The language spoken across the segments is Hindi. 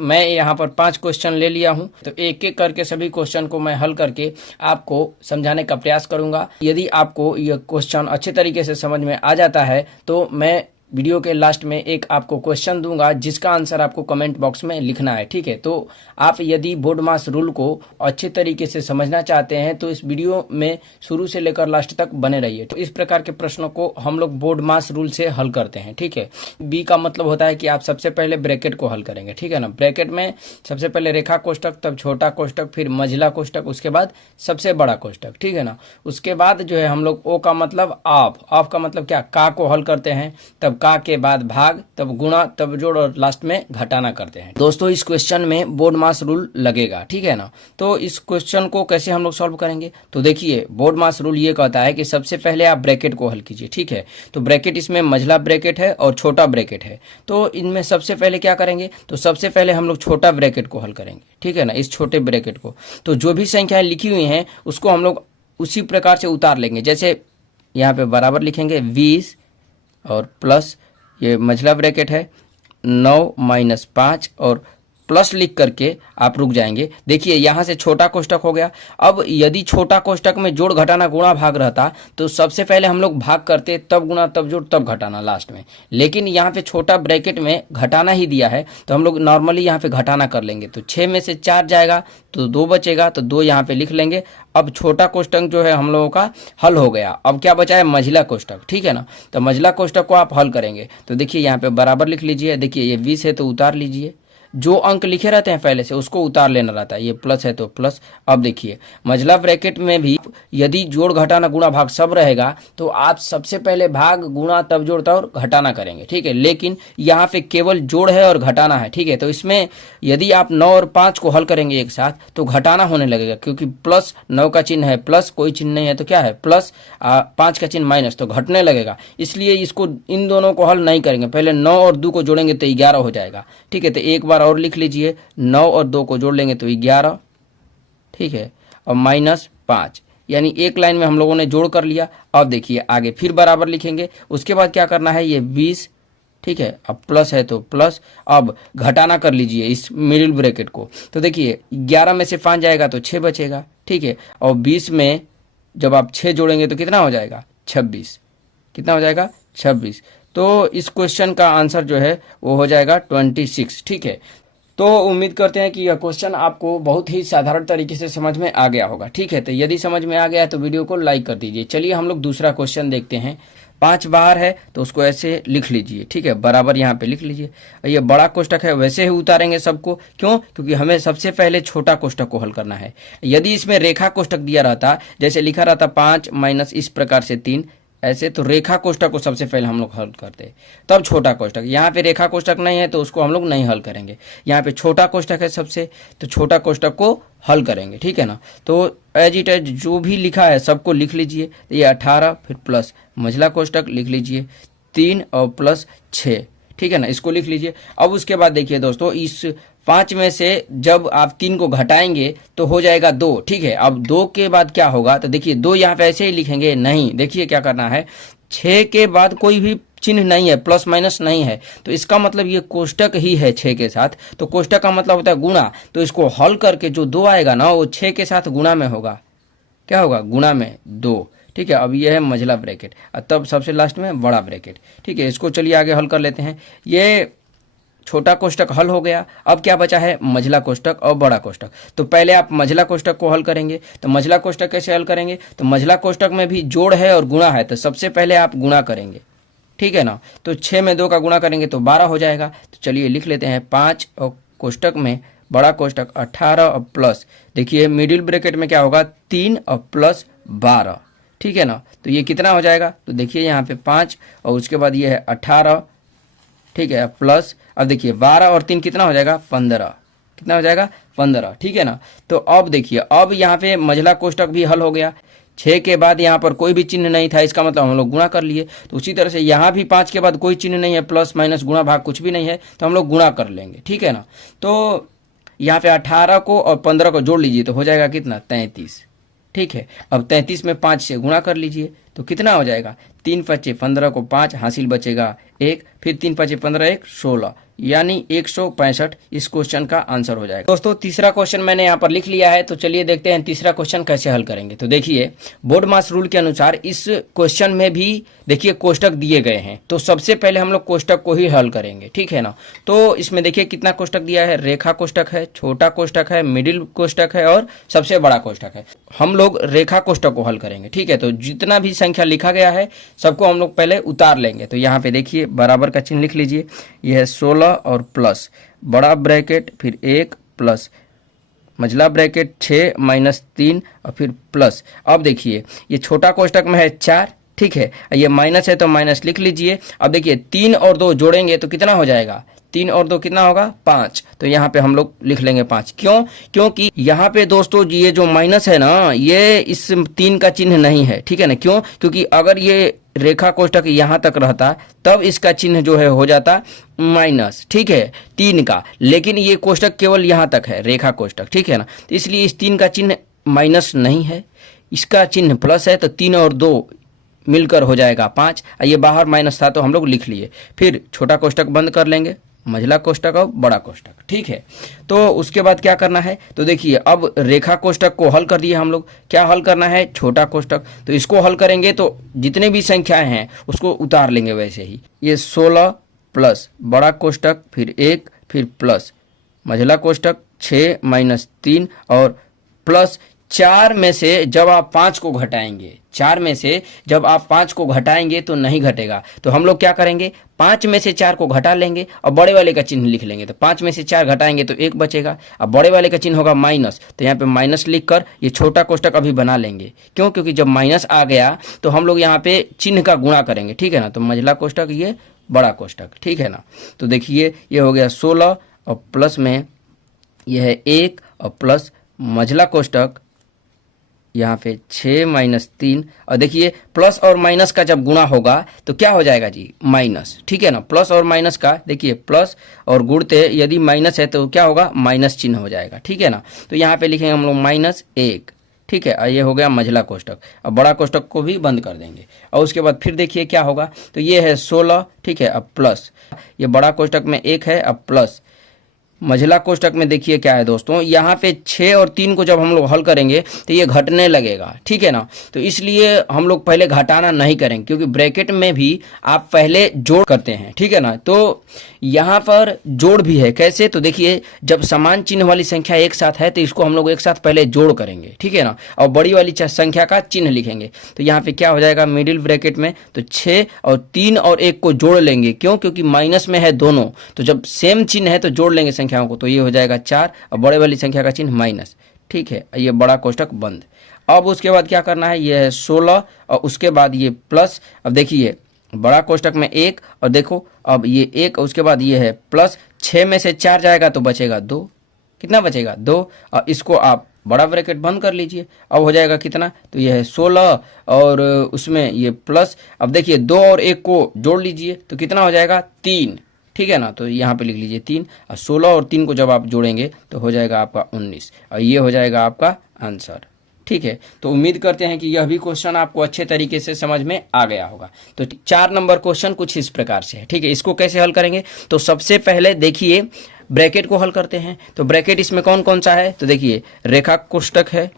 मैं यहाँ पर 5 क्वेश्चन ले लिया हूँ, तो एक एक करके सभी क्वेश्चन को मैं हल करके आपको समझाने का प्रयास करूंगा। यदि आपको यह क्वेश्चन अच्छे तरीके से समझ में आ जाता है तो मैं वीडियो के लास्ट में एक आपको क्वेश्चन दूंगा जिसका आंसर आपको कमेंट बॉक्स में लिखना है, ठीक है। तो आप यदि बोर्ड मास रूल को अच्छे तरीके से समझना चाहते हैं तो इस वीडियो में शुरू से लेकर लास्ट तक बने रहिए। तो इस प्रकार के प्रश्नों को हम लोग बोर्ड मास रूल से हल करते हैं, ठीक है। बी का मतलब होता है कि आप सबसे पहले ब्रैकेट को हल करेंगे, ठीक है ना। ब्रैकेट में सबसे पहले रेखा कोष्टक, तब छोटा कोष्टक, फिर मंझला कोष्टक, उसके बाद सबसे बड़ा कोष्टक, ठीक है ना। उसके बाद जो है हम लोग ओ का मतलब ऑफ का मतलब क्या, का को हल करते हैं, तब का के बाद भाग, तब गुणा, तब जोड़ और लास्ट में घटाना करते हैं। दोस्तों इस क्वेश्चन में बोर्ड मास रूल लगेगा, ठीक है ना। तो इस क्वेश्चन को कैसे हम लोग सॉल्व करेंगे, तो देखिए बोर्ड मास रूल ये कहता है कि सबसे पहले आप ब्रैकेट को हल कीजिए, ठीक है। तो ब्रैकेट इसमें मंझला ब्रैकेट है और छोटा ब्रैकेट है, तो इनमें सबसे पहले क्या करेंगे, तो सबसे पहले हम लोग छोटा ब्रैकेट को हल करेंगे, ठीक है ना, इस छोटे ब्रैकेट को। तो जो भी संख्याएं लिखी हुई हैं उसको हम लोग उसी प्रकार से उतार लेंगे। जैसे यहाँ पे बराबर लिखेंगे 20 और प्लस ये मंझला ब्रैकेट है 9 माइनस 5 और प्लस लिख करके आप रुक जाएंगे। देखिए यहाँ से छोटा कोष्टक हो गया। अब यदि छोटा कोष्टक में जोड़ घटाना गुणा भाग रहता तो सबसे पहले हम लोग भाग करते, तब गुणा, तब जोड़, तब घटाना लास्ट में। लेकिन यहाँ पे छोटा ब्रैकेट में घटाना ही दिया है तो हम लोग नॉर्मली यहाँ पे घटाना कर लेंगे। तो 6 में से 4 जाएगा तो 2 बचेगा, तो 2 यहाँ पे लिख लेंगे। अब छोटा कोष्टक जो है हम लोगों का हल हो गया। अब क्या बचा है, मंझला कोष्टक, ठीक है ना। तो मंझला कोष्टक को आप हल करेंगे तो देखिए यहाँ पे बराबर लिख लीजिए। देखिए ये 20 है तो उतार लीजिए, जो अंक लिखे रहते हैं पहले से उसको उतार लेना रहता है। ये प्लस है तो प्लस। अब देखिए मंझला ब्रैकेट में भी यदि जोड़ घटाना गुणा भाग सब रहेगा तो आप सबसे पहले भाग, गुणा, तब जोड़, तब घटाना करेंगे, ठीक है। लेकिन यहाँ पे केवल जोड़ है और घटाना है, ठीक है। तो इसमें यदि आप 9 और 5 को हल करेंगे एक साथ तो घटाना होने लगेगा, क्योंकि प्लस 9 का चिन्ह है प्लस, कोई चिन्ह नहीं है तो क्या है प्लस, 5 का चिन्ह माइनस, तो घटने लगेगा। इसलिए इसको इन दोनों को हल नहीं करेंगे, पहले 9 और 2 को जोड़ेंगे तो 11 हो जाएगा, ठीक है। तो एक बार और लिख लीजिए, 9 और 2 को जोड़ लेंगे तो 11, ठीक है, और माइनस 5, यानी एक लाइन में हम लोगों ने जोड़ कर लिया। अब देखिए आगे फिर बराबर लिखेंगे। उसके बाद क्या करना है, ये 20, ठीक है, अब प्लस है तो प्लस। अब घटाना कर लीजिए इस मिडिल ब्रैकेट को। तो देखिए 11 में से 5 जाएगा तो 6 बचेगा, ठीक है। और 20 में जब आप 6 जोड़ेंगे तो कितना हो जाएगा, 26। कितना हो जाएगा, 26। तो इस क्वेश्चन का आंसर जो है वो हो जाएगा 26, ठीक है। तो उम्मीद करते हैं कि यह क्वेश्चन आपको बहुत ही साधारण तरीके से समझ में आ गया होगा, ठीक है। तो यदि समझ में आ गया तो वीडियो को लाइक कर दीजिए। चलिए हम लोग दूसरा क्वेश्चन देखते हैं। 5 बाहर है तो उसको ऐसे लिख लीजिए, ठीक है, बराबर यहाँ पे लिख लीजिए। ये बड़ा कोष्टक है वैसे ही उतारेंगे सबको, क्यों, क्योंकि हमें सबसे पहले छोटा कोष्टक को हल करना है। यदि इसमें रेखा कोष्टक दिया रहता, जैसे लिखा रहता 5 माइनस इस प्रकार से 3 ऐसे, तो रेखा कोष्टक को सबसे पहले हम लोग हल करते, तब छोटा कोष्टक। यहाँ पे रेखा कोष्टक नहीं है तो उसको हम लोग नहीं हल करेंगे। यहाँ पे छोटा कोष्टक है सबसे, तो छोटा कोष्टक को हल करेंगे, ठीक है ना। तो एज इट एज जो भी लिखा है सबको लिख लीजिए। ये 18 फिर प्लस मंझला कोष्टक लिख लीजिए 3 और प्लस 6, ठीक है ना, इसको लिख लीजिए। अब उसके बाद देखिए दोस्तों, इस 5 में से जब आप 3 को घटाएंगे तो हो जाएगा 2, ठीक है। अब 2 के बाद क्या होगा, तो देखिए 2 यहाँ पे ऐसे ही लिखेंगे नहीं, देखिए क्या करना है, 6 के बाद कोई भी चिन्ह नहीं है, प्लस माइनस नहीं है, तो इसका मतलब ये कोष्टक ही है 6 के साथ। तो कोष्टक का मतलब होता है गुणा, तो इसको हल करके जो 2 आएगा ना वो 6 के साथ गुणा में होगा। क्या होगा, गुणा में 2, ठीक है। अब ये है मंझला ब्रैकेट और तब सबसे लास्ट में बड़ा ब्रैकेट, ठीक है। इसको चलिए आगे हल कर लेते हैं। ये छोटा कोष्टक हल हो गया। अब क्या बचा है, मंझला कोष्टक और बड़ा कोष्टक। तो पहले आप मंझला कोष्टक को हल करेंगे। तो मंझला कोष्टक कैसे हल करेंगे, तो मंझला कोष्टक में भी जोड़ है और गुणा है, तो सबसे पहले आप गुणा करेंगे, ठीक है ना। तो 6 में 2 का गुणा करेंगे तो 12 हो जाएगा। तो चलिए लिख लेते हैं 5 और कोष्टक में बड़ा कोष्टक 18 और प्लस, देखिए मिडिल ब्रैकेट में क्या होगा 3 और प्लस 12, ठीक है ना। तो ये कितना हो जाएगा, तो देखिए यहाँ पे 5 और उसके बाद ये है 18, ठीक है, प्लस अब देखिए 12 और 3 कितना हो जाएगा 15, कितना हो जाएगा 15, ठीक है ना। तो अब देखिए अब यहाँ पे मंझला कोष्टक भी हल हो गया। 6 के बाद यहाँ पर कोई भी चिन्ह नहीं था, इसका मतलब हम लोग गुणा कर लिए। तो उसी तरह से यहाँ भी 5 के बाद कोई चिन्ह नहीं है, प्लस माइनस गुणा भाग कुछ भी नहीं है, तो हम लोग गुणा कर लेंगे, ठीक है ना। तो यहाँ पे 18 को और 15 को जोड़ लीजिए तो हो जाएगा कितना 33, ठीक है। अब 33 में 5 से गुणा कर लीजिए तो कितना हो जाएगा 3 × 5 = 15 को 5 हासिल बचेगा 1, फिर 3 × 5 = 15 1 16, यानी 165 इस क्वेश्चन का आंसर हो जाएगा। दोस्तों तीसरा क्वेश्चन मैंने यहाँ पर लिख लिया है, तो चलिए देखते हैं तीसरा क्वेश्चन कैसे हल करेंगे। तो देखिए बोर्ड मास रूल के अनुसार इस क्वेश्चन में भी देखिए कोष्टक दिए गए हैं, तो सबसे पहले हम लोग कोष्टक को ही हल करेंगे, ठीक है ना। तो इसमें देखिए कितना कोष्टक दिया है, रेखा कोष्टक है, छोटा कोष्टक है, मिडिल कोष्टक है और सबसे बड़ा कोष्टक है। हम लोग रेखा कोष्टक को हल करेंगे, ठीक है। तो जितना भी संख्या लिखा गया है सबको हम लोग पहले उतार लेंगे। तो यहाँ पे देखिए बराबर का चिन्ह लिख लीजिए, यह है 16 और प्लस बड़ा ब्रैकेट फिर 1 प्लस मझला ब्रैकेट 6 माइनस 3 और फिर प्लस। अब देखिए ये छोटा कोष्टक में है 4, ठीक है, ये माइनस है तो माइनस लिख लीजिए। अब देखिए 3 और 2 जोड़ेंगे तो कितना हो जाएगा, 3 और 2 कितना होगा 5। तो यहाँ पे हम लोग लिख लेंगे 5। क्यों, क्योंकि यहाँ पे दोस्तों ये जो माइनस है ना, ये इस 3 का चिन्ह नहीं है, ठीक है ना। क्यों, क्योंकि अगर ये रेखा कोष्टक यहाँ तक रहता तब इसका चिन्ह जो है हो जाता माइनस, ठीक है, 3 का। लेकिन ये कोष्टक केवल यहाँ तक है, रेखा कोष्टक, ठीक है ना। तो इसलिए इस 3 का चिन्ह माइनस नहीं है, इसका चिन्ह प्लस है। तो 3 और 2 मिलकर हो जाएगा 5। ये बाहर माइनस था तो हम लोग लिख लिए। फिर छोटा कोष्टक बंद कर लेंगे, मझला कोष्टक और बड़ा कोष्टक, ठीक है। तो उसके बाद क्या करना है, तो देखिए अब रेखा कोष्टक को हल कर दिए हम लोग। क्या हल करना है, छोटा कोष्टक। तो इसको हल करेंगे तो जितने भी संख्याएं हैं उसको उतार लेंगे वैसे ही। ये 16 प्लस बड़ा कोष्टक फिर 1 फिर प्लस मझला कोष्टक 6 माइनस 3 और प्लस 4 में से जब आप 5 को घटाएंगे, 4 में से जब आप 5 को घटाएंगे तो नहीं घटेगा। तो हम लोग क्या करेंगे, 5 में से 4 को घटा लेंगे और बड़े वाले का चिन्ह लिख लेंगे। तो 5 में से 4 घटाएंगे तो 1 बचेगा। अब बड़े वाले का चिन्ह होगा माइनस, तो यहाँ पे माइनस लिखकर ये छोटा कोष्टक अभी बना लेंगे। क्यों, क्योंकि जब माइनस आ गया तो हम लोग यहाँ पे चिन्ह का गुणा करेंगे, ठीक है ना। तो मझला कोष्टक ये बड़ा कोष्टक, ठीक है ना। तो देखिए ये हो गया 16 और प्लस में यह है 1 और प्लस मझला कोष्टक यहाँ पे 6 माइनस 3। और देखिए प्लस और माइनस का जब गुणा होगा तो क्या हो जाएगा जी, माइनस, ठीक है ना। प्लस और माइनस का देखिए प्लस और गुणते यदि माइनस है तो क्या होगा, माइनस चिन्ह हो जाएगा, ठीक है ना। तो यहाँ पे लिखेंगे हम लोग -1, ठीक है। और ये हो गया मझला कोष्टक। अब बड़ा कोष्टक को भी बंद कर देंगे और उसके बाद फिर देखिए क्या होगा। तो ये है 16, ठीक है। अब प्लस ये बड़ा कोष्टक में 1 है, अब प्लस मझला कोष्टक में देखिए क्या है दोस्तों, यहाँ पे 6 और 3 को जब हम लोग हल करेंगे तो ये घटने लगेगा, ठीक है ना। तो इसलिए हम लोग पहले घटाना नहीं करेंगे, क्योंकि ब्रैकेट में भी आप पहले जोड़ करते हैं, ठीक है ना। तो यहाँ पर जोड़ भी है, कैसे, तो देखिए जब समान चिन्ह वाली संख्या एक साथ है तो इसको हम लोग एक साथ पहले जोड़ करेंगे, ठीक है ना। और बड़ी वाली संख्या का चिन्ह लिखेंगे। तो यहाँ पे क्या हो जाएगा, मिडिल ब्रैकेट में तो 6 और 3 और 1 को जोड़ लेंगे। क्यों, क्योंकि माइनस में है दोनों, तो जब सेम चिन्ह है तो जोड़ लेंगे संख्याओं को। तो ये हो जाएगा 4 और बड़े वाली संख्या का चिन्ह माइनस, ठीक है। ये बड़ा कोष्टक बंद। अब उसके बाद क्या करना है, ये है 16 और उसके बाद ये प्लस। अब देखिए बड़ा कोष्टक में 1 और देखो अब ये 1 और उसके बाद ये है प्लस 6 में से 4 जाएगा तो बचेगा 2, कितना बचेगा 2। और इसको आप बड़ा ब्रैकेट बंद कर लीजिए। अब हो जाएगा कितना, तो ये है 16 और उसमें ये प्लस। अब देखिए 2 और 1 को जोड़ लीजिए तो कितना हो जाएगा 3, ठीक है ना। तो यहाँ पे लिख लीजिए 3 और 16 और 3 को जब आप जोड़ेंगे तो हो जाएगा आपका 19 और ये हो जाएगा आपका आंसर, ठीक है। तो उम्मीद करते हैं कि यह भी क्वेश्चन आपको अच्छे तरीके से समझ में आ गया होगा। तो 4 नंबर क्वेश्चन कुछ इस प्रकार से है, ठीक है। इसको कैसे हल करेंगे, तो सबसे पहले देखिए ब्रैकेट को हल करते हैं। तो ब्रैकेट इसमें कौन कौन सा है, तो देखिए रेखा कोष्टक है,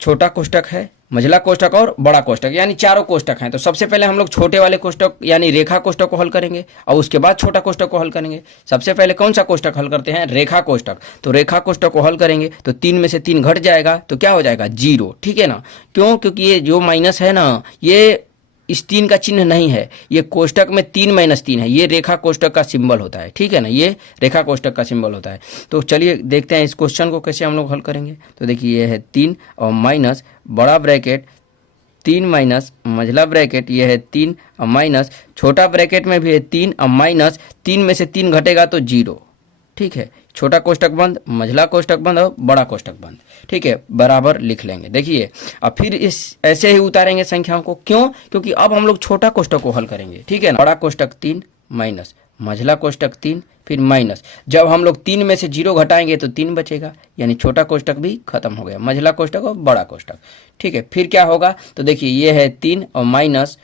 छोटा कोष्टक है, मझला कोष्टक और बड़ा कोष्टक, यानी चारों कोष्टक हैं। तो सबसे पहले हम लोग छोटे वाले कोष्टक यानी रेखा कोष्टक को हल करेंगे और उसके बाद छोटा कोष्टक को हल करेंगे। सबसे पहले कौन सा कोष्टक हल करते हैं, रेखा कोष्टक। तो रेखा कोष्टक को हल करेंगे तो 3 में से 3 घट जाएगा तो क्या हो जाएगा 0, ठीक है ना। क्यों, क्योंकि ये जो माइनस है ना, ये इस 3 का चिन्ह नहीं है, ये कोष्टक में 3 माइनस 3 है, ये रेखा कोष्टक का सिंबल होता है, ठीक है ना। ये रेखा कोष्टक का सिंबल होता है। तो चलिए देखते हैं इस क्वेश्चन को कैसे हम लोग हल करेंगे। तो देखिए ये है 3 और माइनस बड़ा ब्रैकेट 3 माइनस मझला ब्रैकेट ये है 3 और माइनस छोटा ब्रैकेट में भी है 3 और माइनस 3 में से 3 घटेगा तो 0, ठीक है। छोटा कोष्टक बंद, मझला कोष्टक बंद और बड़ा कोष्टक बंद, ठीक है, बराबर लिख लेंगे। देखिए अब फिर इस ऐसे ही उतारेंगे संख्याओं को। क्यों, क्योंकि अब हम लोग छोटा कोष्टक को हल करेंगे, ठीक है ना। बड़ा कोष्टक 3 माइनस मझला कोष्टक 3 फिर माइनस, जब हम लोग 3 में से 0 घटाएंगे तो 3 बचेगा, यानी छोटा कोष्टक भी खत्म हो गया, मझला कोष्टक और बड़ा कोष्टक, ठीक है। फिर क्या होगा, तो देखिए ये है 3 और माइनस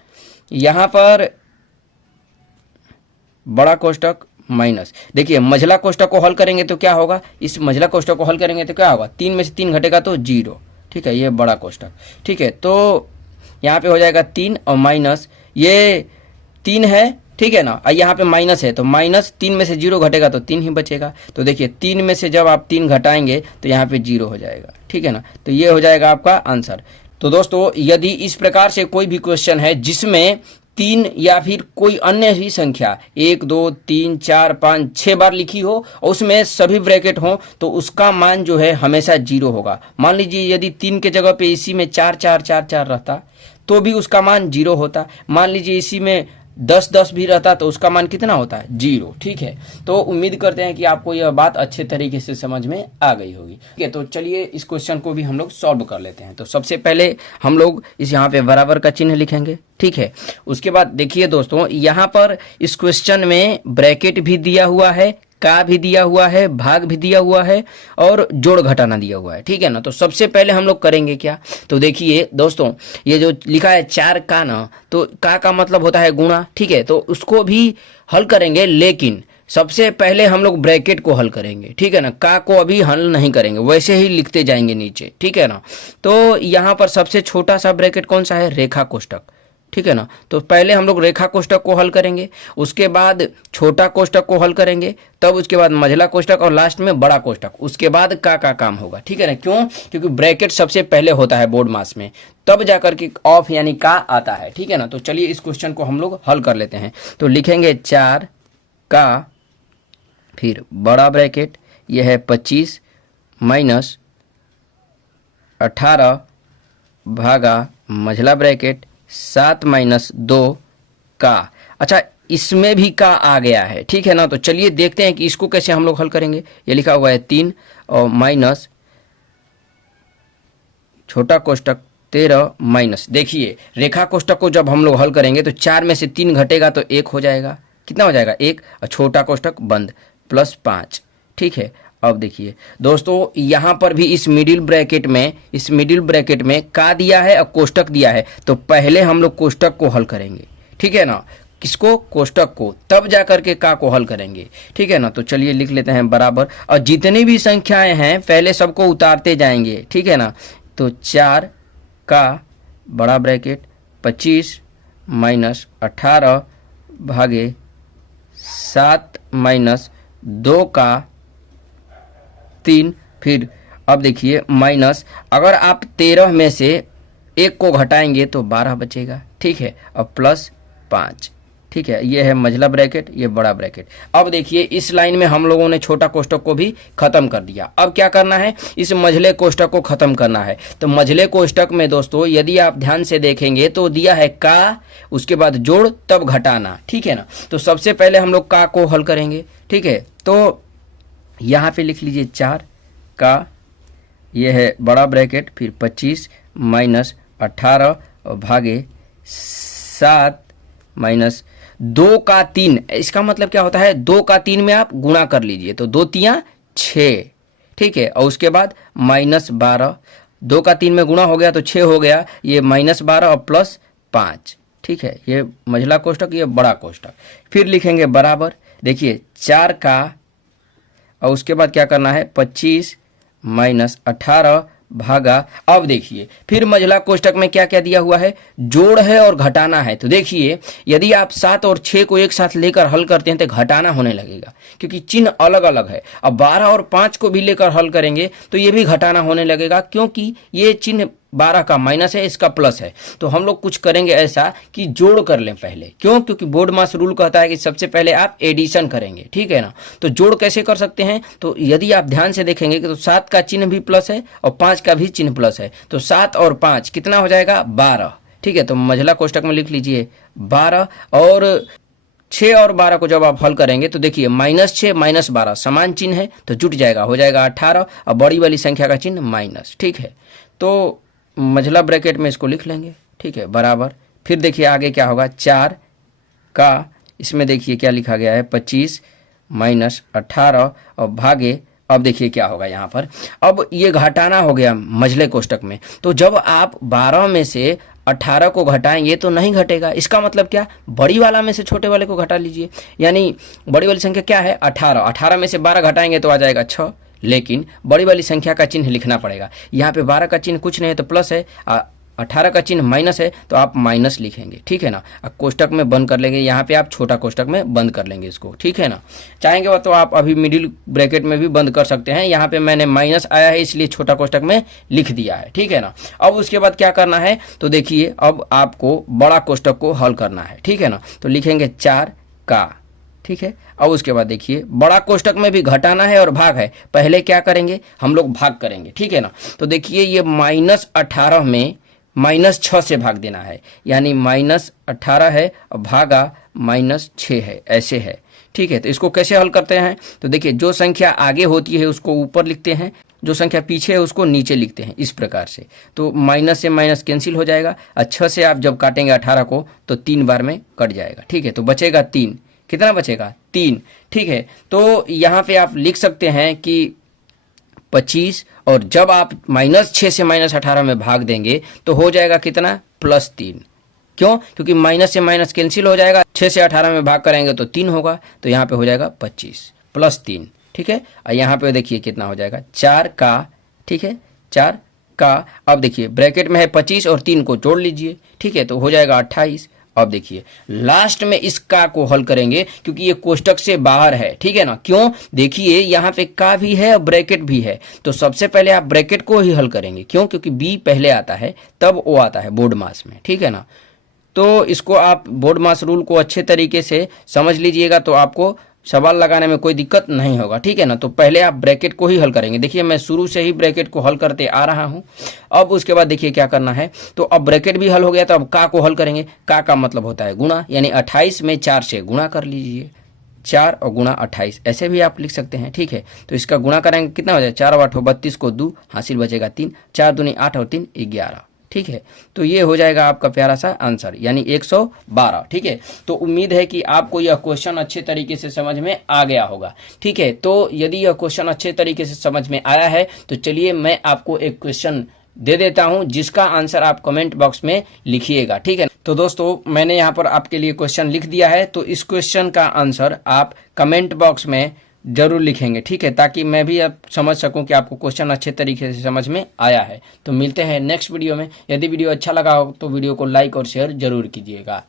यहाँ पर बड़ा कोष्टक माइनस, देखिए मझला कोष्टक को हल करेंगे तो क्या होगा, इस मझला कोष्टक को हल करेंगे तो क्या होगा, 3 में से 3 घटेगा तो 0, ठीक है, ये बड़ा कोष्टक, ठीक है। तो यहाँ पे हो जाएगा 3 और माइनस ये 3 है, ठीक है ना, और यहाँ पे माइनस है तो माइनस 3 में से 0 घटेगा तो 3 ही बचेगा। तो देखिए 3 में से जब आप 3 घटाएंगे तो यहाँ पे 0 हो जाएगा, ठीक है ना। तो ये हो जाएगा आपका आंसर। तो दोस्तों यदि इस प्रकार से कोई भी क्वेश्चन है जिसमें 3 या फिर कोई अन्य ही संख्या 1 2 3 4 5 6 बार लिखी हो और उसमें सभी ब्रैकेट हो तो उसका मान जो है हमेशा 0 होगा। मान लीजिए यदि 3 के जगह पे इसी में 4 4 4 4 रहता तो भी उसका मान 0 होता। मान लीजिए इसी में 10 10 भी रहता तो उसका मान कितना होता है, 0, ठीक है। तो उम्मीद करते हैं कि आपको यह बात अच्छे तरीके से समझ में आ गई होगी, ठीक है। तो चलिए इस क्वेश्चन को भी हम लोग सॉल्व कर लेते हैं। तो सबसे पहले हम लोग इस यहाँ पे बराबर का चिन्ह लिखेंगे, ठीक है। उसके बाद देखिए दोस्तों यहाँ पर इस क्वेश्चन में ब्रैकेट भी दिया हुआ है, का भी दिया हुआ है, भाग भी दिया हुआ है और जोड़ घटाना दिया हुआ है, ठीक है ना। तो सबसे पहले हम लोग करेंगे क्या, तो देखिए दोस्तों ये जो लिखा है 4 का ना, तो का मतलब होता है गुणा, ठीक है। तो उसको भी हल करेंगे लेकिन सबसे पहले हम लोग ब्रैकेट को हल करेंगे, ठीक है ना। का को अभी हल नहीं करेंगे, वैसे ही लिखते जाएंगे नीचे, ठीक है ना। तो यहाँ पर सबसे छोटा सा ब्रैकेट कौन सा है, रेखा कोष्टक, ठीक है ना। तो पहले हम लोग रेखा कोष्टक को हल करेंगे, उसके बाद छोटा कोष्टक को हल करेंगे, तब उसके बाद मझला कोष्टक और लास्ट में बड़ा कोष्टक, उसके बाद का काम होगा, ठीक है ना। क्यों, क्योंकि ब्रैकेट सबसे पहले होता है बोर्ड मास में, तब जाकर के ऑफ यानी का आता है, ठीक है ना। तो चलिए इस क्वेश्चन को हम लोग हल कर लेते हैं। तो लिखेंगे 4 का, फिर बड़ा ब्रैकेट यह है 25 माइनस 18 भागा मझला ब्रैकेट 7 माइनस 2 का। अच्छा इसमें भी का आ गया है, ठीक है ना। तो चलिए देखते हैं कि इसको कैसे हम लोग हल करेंगे। ये लिखा हुआ है 3 और माइनस छोटा कोष्टक 13 माइनस, देखिए रेखा कोष्टक को जब हम लोग हल करेंगे तो 4 में से 3 घटेगा तो 1 हो जाएगा, कितना हो जाएगा 1, और छोटा कोष्टक बंद प्लस 5, ठीक है। अब देखिए दोस्तों यहाँ पर भी इस मिडिल ब्रैकेट में का दिया है और कोष्टक दिया है, तो पहले हम लोग कोष्टक को हल करेंगे, ठीक है ना। किसको, कोष्टक को, तब जाकर के का को हल करेंगे, ठीक है ना। तो चलिए लिख लेते हैं बराबर, और जितनी भी संख्याएं हैं पहले सबको उतारते जाएंगे, ठीक है ना। तो 4 का बड़ा ब्रैकेट 25 माइनस 18 भागे 7 माइनस 2 का 3, फिर अब देखिए माइनस, अगर आप 13 में से 1 को घटाएंगे तो 12 बचेगा, ठीक है, और प्लस 5, ठीक है। ये है मझला ब्रैकेट, ये बड़ा ब्रैकेट। अब देखिए इस लाइन में हम लोगों ने छोटा कोष्टक को भी खत्म कर दिया। अब क्या करना है, इस मझले कोष्टक को खत्म करना है। तो मझले कोष्टक में दोस्तों यदि आप ध्यान से देखेंगे तो दिया है का, उसके बाद जोड़ तब घटाना, ठीक है ना। तो सबसे पहले हम लोग का को हल करेंगे, ठीक है। तो यहाँ पे लिख लीजिए 4 का, ये है बड़ा ब्रैकेट, फिर 25 माइनस 18 और भागे 7 माइनस 2 का 3, इसका मतलब क्या होता है, 2 का 3 में आप गुणा कर लीजिए, तो 2 तियां 6, ठीक है। और उसके बाद माइनस 12, 2 का 3 में गुणा हो गया तो 6 हो गया, ये माइनस 12 और प्लस 5, ठीक है। ये मझला कोष्टक, ये बड़ा कोष्टक। फिर लिखेंगे बराबर, देखिए 4 का, और उसके बाद क्या करना है 25 माइनस 18 भागा, अब देखिए फिर मझला कोष्टक में क्या क्या दिया हुआ है, जोड़ है और घटाना है। तो देखिए यदि आप 7 और 6 को एक साथ लेकर हल करते हैं तो घटाना होने लगेगा, क्योंकि चिन्ह अलग अलग है। अब 12 और 5 को भी लेकर हल करेंगे तो ये भी घटाना होने लगेगा, क्योंकि ये चिन्ह 12 का माइनस है, इसका प्लस है। तो हम लोग कुछ करेंगे ऐसा कि जोड़ कर लें पहले, क्यों, क्योंकि बोर्ड मास रूल कहता है कि सबसे पहले आप एडिशन करेंगे, ठीक है ना। तो जोड़ कैसे कर सकते हैं, तो यदि आप ध्यान से देखेंगे कि तो 7 का चिन्ह भी प्लस है और 5 का भी चिन्ह प्लस है, तो 7 और 5 कितना हो जाएगा 12, ठीक है। तो मझला कोष्टक में लिख लीजिए 12, और 6 और 12 को जब आप हल करेंगे तो देखिए -6 -12 समान चिन्ह है तो जुट जाएगा, हो जाएगा 18, और बड़ी वाली संख्या का चिन्ह माइनस, ठीक है। तो मझला ब्रैकेट में इसको लिख लेंगे, ठीक है, बराबर। फिर देखिए आगे क्या होगा, 4 का, इसमें देखिए क्या लिखा गया है 25 माइनस 18 और भागे, अब देखिए क्या होगा यहाँ पर, अब ये घटाना हो गया मझले कोष्टक में। तो जब आप 12 में से 18 को घटाएंगे तो नहीं घटेगा। इसका मतलब क्या, बड़ी वाला में से छोटे वाले को घटा लीजिए। यानी बड़ी वाली संख्या क्या है 18, 18 में से 12 घटाएंगे तो आ जाएगा 6, लेकिन बड़ी वाली संख्या का चिन्ह लिखना पड़ेगा। यहाँ पे 12 का चिन्ह कुछ नहीं है तो प्लस है, 18 का चिन्ह माइनस है तो आप माइनस लिखेंगे, ठीक है ना। अब कोष्टक में बंद कर लेंगे, यहाँ पे आप छोटा कोष्टक में बंद कर लेंगे इसको, ठीक है ना। चाहेंगे तो आप अभी मिडिल ब्रैकेट में भी बंद कर सकते हैं। यहाँ पे मैंने माइनस आया है इसलिए छोटा कोष्टक में लिख दिया है, ठीक है ना। अब उसके बाद क्या करना है तो देखिए, अब आपको बड़ा कोष्टक को हल करना है, ठीक है ना। तो लिखेंगे 4 का, ठीक है। अब उसके बाद देखिए, बड़ा कोष्टक में भी घटाना है और भाग है। पहले क्या करेंगे, हम लोग भाग करेंगे, ठीक है ना। तो देखिए ये -18 में -6 से भाग देना है, यानी -18 है और भागा -6 है, ऐसे है, ठीक है। तो इसको कैसे हल करते हैं तो देखिए, जो संख्या आगे होती है उसको ऊपर लिखते हैं, जो संख्या पीछे है उसको नीचे लिखते हैं, इस प्रकार से। तो माइनस से माइनस कैंसिल हो जाएगा, 6 से आप जब काटेंगे 18 को तो 3 बार में कट जाएगा, ठीक है। तो बचेगा 3, कितना बचेगा 3, ठीक है। तो यहाँ पे आप लिख सकते हैं कि 25, और जब आप -6 से -18 में भाग देंगे तो हो जाएगा कितना +3। क्यों, क्योंकि माइनस से माइनस कैंसिल हो जाएगा, 6 से 18 में भाग करेंगे तो 3 होगा, तो यहाँ पे हो जाएगा 25 +3, ठीक है। और यहाँ पे देखिए कितना हो जाएगा 4 का, ठीक है, 4 का। अब देखिए ब्रैकेट में है 25 और 3 को जोड़ लीजिए, ठीक है, तो हो जाएगा 28। अब देखिए लास्ट में इस का को हल करेंगे क्योंकि ये कोष्टक से बाहर है, ठीक है ना। क्यों, देखिए यहाँ पे का भी है और ब्रैकेट भी है, तो सबसे पहले आप ब्रैकेट को ही हल करेंगे। क्यों, क्योंकि बी पहले आता है तब ओ आता है बोर्ड मास में, ठीक है ना। तो इसको आप बोर्ड मास रूल को अच्छे तरीके से समझ लीजिएगा तो आपको सवाल लगाने में कोई दिक्कत नहीं होगा, ठीक है ना। तो पहले आप ब्रैकेट को ही हल करेंगे। देखिए मैं शुरू से ही ब्रैकेट को हल करते आ रहा हूं। अब उसके बाद देखिए क्या करना है, तो अब ब्रैकेट भी हल हो गया तो अब का को हल करेंगे। का मतलब होता है गुणा, यानी 28 में 4 से गुणा कर लीजिए, 4 और गुणा 28 ऐसे भी आप लिख सकते हैं, ठीक है। तो इसका गुणा करेंगे कितना हो जाए, 4 और 8 32 को 2 हासिल बचेगा 3, 4 दूनी 8 और 3 11, ठीक है। तो ये हो जाएगा आपका प्यारा सा आंसर, यानी 112, ठीक है। तो उम्मीद है कि आपको यह क्वेश्चन अच्छे तरीके से समझ में आ गया होगा, ठीक है। तो यदि यह क्वेश्चन अच्छे तरीके से समझ में आया है तो चलिए मैं आपको एक क्वेश्चन दे देता हूं जिसका आंसर आप कमेंट बॉक्स में लिखिएगा, ठीक है। तो दोस्तों मैंने यहाँ पर आपके लिए क्वेश्चन लिख दिया है, तो इस क्वेश्चन का आंसर आप कमेंट बॉक्स में जरूर लिखेंगे, ठीक है, ताकि मैं भी अब समझ सकूं कि आपको क्वेश्चन अच्छे तरीके से समझ में आया है। तो मिलते हैं नेक्स्ट वीडियो में। यदि वीडियो अच्छा लगा हो तो वीडियो को लाइक और शेयर जरूर कीजिएगा।